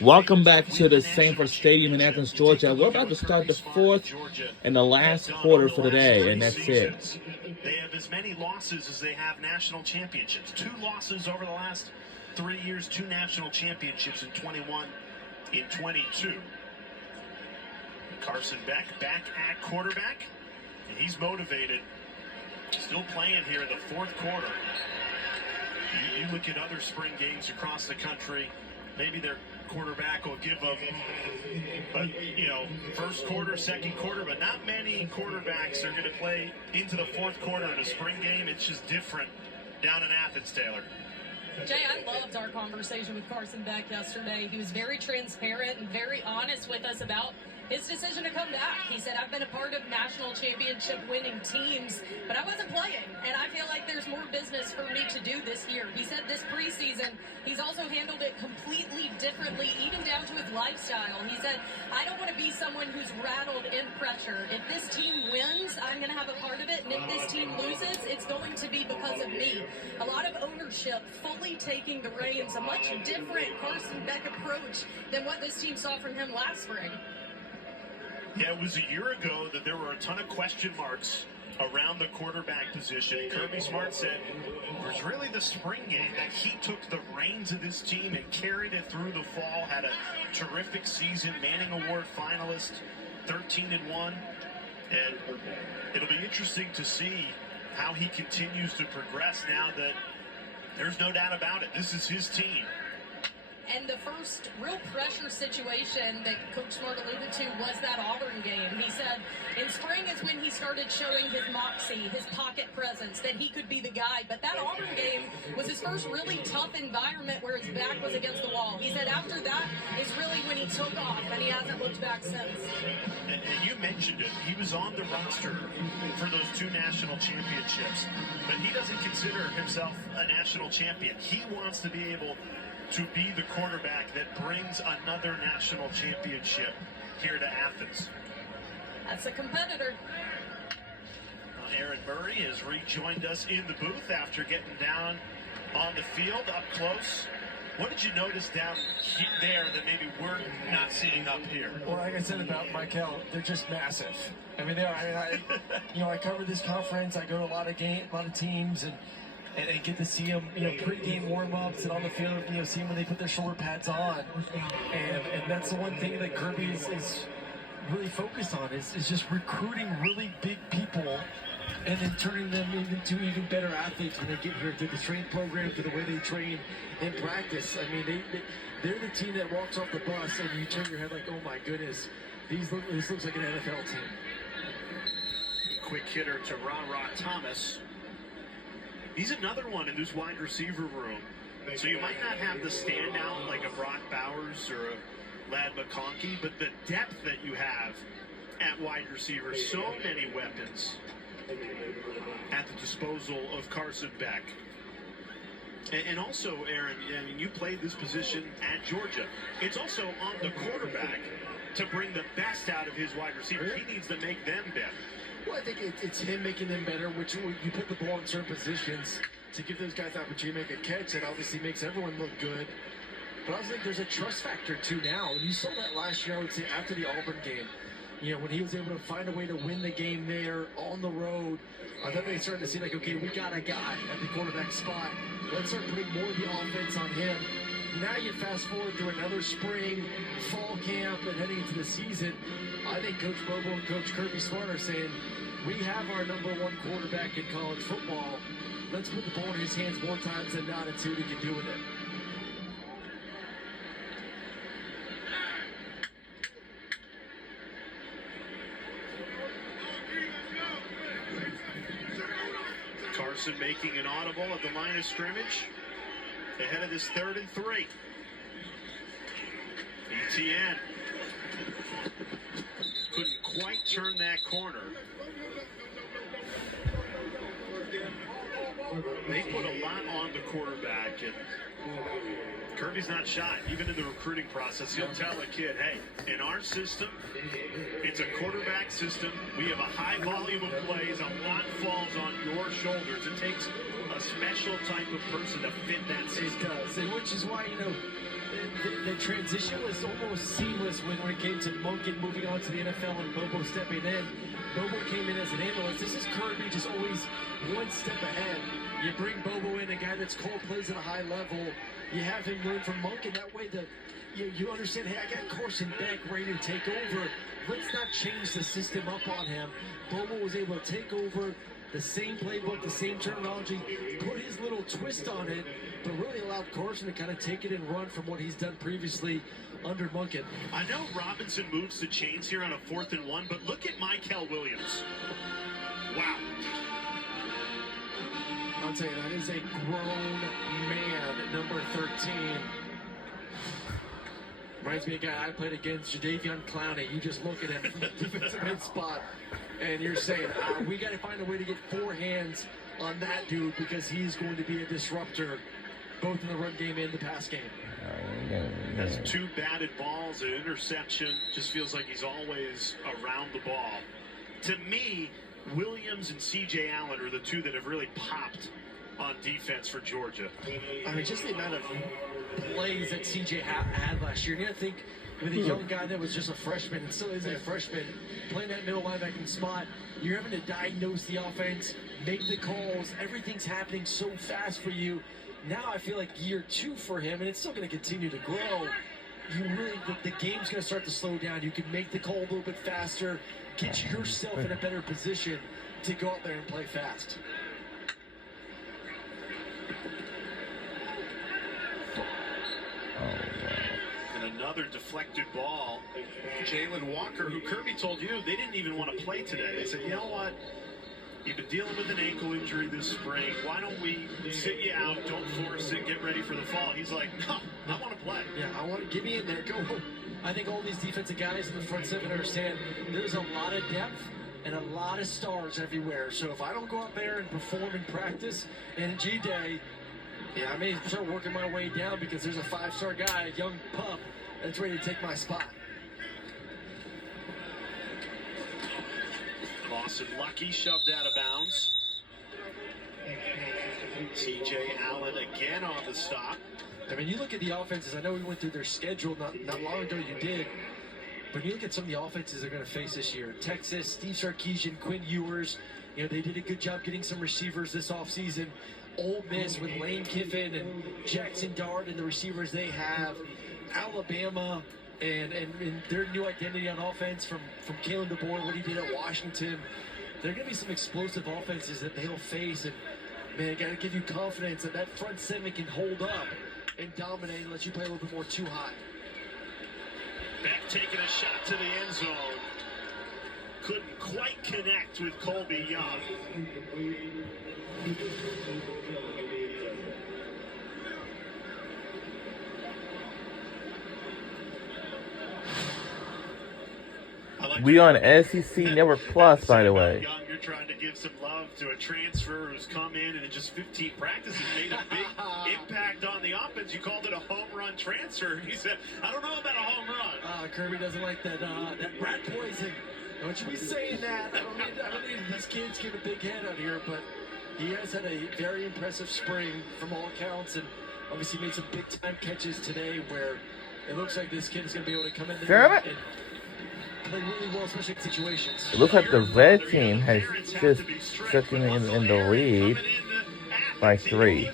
Welcome back to the Sanford Stadium in Athens, Georgia. We're about to start the fourth and the last quarter for the day, and that's it. They have as many losses as they have national championships. 2 losses over the last 3 years, 2 national championships in 21, in 22. Carson Beck back at quarterback, and he's motivated. Still playing here in the fourth quarter. You look at other spring games across the country, maybe their quarterback will give them, first quarter, second quarter, but not many quarterbacks are going to play into the fourth quarter in a spring game. It's just different down in Athens, Taylor. Jay, I loved our conversation with Carson Beck yesterday. He was very transparent and very honest with us about his decision to come back. He said, I've been a part of national championship winning teams, but I wasn't playing, and I feel like there's more business for me to do this year. He said this preseason, he's also handled it completely differently, even down to his lifestyle. He said, I don't want to be someone who's rattled in pressure. If this team wins, I'm going to have a part of it, and if this team loses, it's going to be because of me. A lot of ownership, fully taking the reins, a much different Carson Beck approach than what this team saw from him last spring. Yeah, it was a year ago that there were a ton of question marks around the quarterback position. Kirby Smart said it was really the spring game that he took the reins of this team and carried it through the fall, had a terrific season, Manning Award finalist, 13-1. And it'll be interesting to see how he continues to progress now that there's no doubt about it. This is his team. And the first real pressure situation that Coach Smart alluded to was that Auburn game. He said in spring is when he started showing his moxie, his pocket presence, that he could be the guy. But that Auburn game was his first really tough environment where his back was against the wall. He said after that is really when he took off, and he hasn't looked back since. And you mentioned it. He was on the roster for those 2 national championships. But he doesn't consider himself a national champion. He wants to be able to be the quarterback that brings another national championship here to Athens. That's a competitor. Aaron Murray has rejoined us in the booth after getting down on the field up close. What did you notice down there that maybe we're not seeing up here? Well, like I said about Michael, they're just massive. I mean, they are. I cover this conference. I go to a lot of teams, and get to see them, pre-game warm-ups and on the field, see them when they put their shoulder pads on. And that's the one thing that Kirby is really focused on is just recruiting really big people and then turning them into even better athletes when they get here through the strength program, to the way they train and practice. I mean, they're the team that walks off the bus and you turn your head like, oh my goodness, this looks like an NFL team. Quick hitter to Ra Thomas. He's another one in this wide receiver room. So you might not have the standout like a Brock Bowers or a Ladd McConkey, but the depth that you have at wide receiver, so many weapons at the disposal of Carson Beck. And also, Aaron, I mean, you played this position at Georgia. It's also on the quarterback to bring the best out of his wide receivers. He needs to make them better. Well, I think it's him making them better, which you put the ball in certain positions to give those guys the opportunity to make a catch. That obviously makes everyone look good. But I also think there's a trust factor, too, now. And you saw that last year, I would say, after the Auburn game. When he was able to find a way to win the game there on the road, I thought they started to see, like, okay, we got a guy at the quarterback spot. Let's start putting more of the offense on him. Now you fast forward to another spring, fall camp, and heading into the season. I think Coach Bobo and Coach Kirby Smart are saying, we have our number 1 quarterback in college football. Let's put the ball in his hands more times than not and see what he can do with it. Carson making an audible at the line of scrimmage ahead of this 3rd and 3. ETN couldn't quite turn that corner. They put a lot on the quarterback, and Kirby's not shy. Even in the recruiting process, he'll tell a kid, hey, in our system, it's a quarterback system. We have a high volume of plays. A lot falls on your shoulders. It takes a special type of person to fit that system. It does, and which is why, the transition was almost seamless when it came to Monken moving on to the NFL and Bobo stepping in. Bobo came in as an analyst. This is Kirby just always one step ahead. You bring Bobo in, a guy that's called plays at a high level. You have him learn from Monken. That way you understand, hey, I got Carson Beck ready to take over. Let's not change the system up on him. Bobo was able to take over the same playbook, the same terminology, put his little twist on it, but really allowed Carson to kind of take it and run from what he's done previously under Monken. I know Robinson moves the chains here on a 4th and 1, but look at Michael Williams. Wow. I'll tell you, that is a grown man, number 13. Reminds me of a guy I played against, Jadeveon Clowney. You just look at him from the defensive end spot, and you're saying, we got to find a way to get 4 hands on that dude because he's going to be a disruptor, both in the run game and the pass game. Has 2 batted balls, an interception. Just feels like he's always around the ball. To me, Williams and C.J. Allen are the 2 that have really popped on defense for Georgia. I mean, just the amount of plays that C.J. had last year. And I think with a young guy that was just a freshman and still is a freshman, playing that middle linebacking spot, you're having to diagnose the offense, make the calls. Everything's happening so fast for you. Now I feel like year 2 for him, and it's still going to continue to grow. You really, the game's going to start to slow down. You can make the call a little bit faster, get yourself in a better position to go out there and play fast. And another deflected ball. Jalen Walker, who Kirby told you they didn't even want to play today. They said, you know what? You've been dealing with an ankle injury this spring. Why don't we sit you out, don't force it, get ready for the fall? He's like, no, I want to play. Yeah, I want to get me in there. Go. I think all these defensive guys in the front 7 understand there's a lot of depth and a lot of stars everywhere. So if I don't go out there and perform in practice and G-Day, I may start working my way down because there's a 5-star guy, a young pup, that's ready to take my spot. Lawson Lucky shoved out of bounds. C.J. Allen again on the stop. I mean, you look at the offenses. I know we went through their schedule not long ago. You did. But you look at some of the offenses they're going to face this year. Texas, Steve Sarkisian, Quinn Ewers. You know, they did a good job getting some receivers this offseason. Ole Miss with Lane Kiffin and Jackson Dart and the receivers they have. Alabama and their new identity on offense from Kalen DeBoer, what he did at Washington. There are going to be some explosive offenses that they'll face. And, man, got to give you confidence that that front 7 can hold up and dominate and let you play a little bit more too high. Beck taking a shot to the end zone. Couldn't quite connect with Colby Young. We on SEC Network Plus, by the way. Young, you're trying to give some love to a transfer who's come in and in just 15 practices made a big impact on the offense. You called it a home run transfer. He said, I don't know about a home run. Kirby doesn't like that rat poison. Don't you be saying that. I don't need these kids get a big head out here, but he has had a very impressive spring from all accounts, and obviously made some big time catches today where it looks like this kid is going to be able to come in there and play really well, especially in situations. It looks like the red team has just stuck in the lead by 3.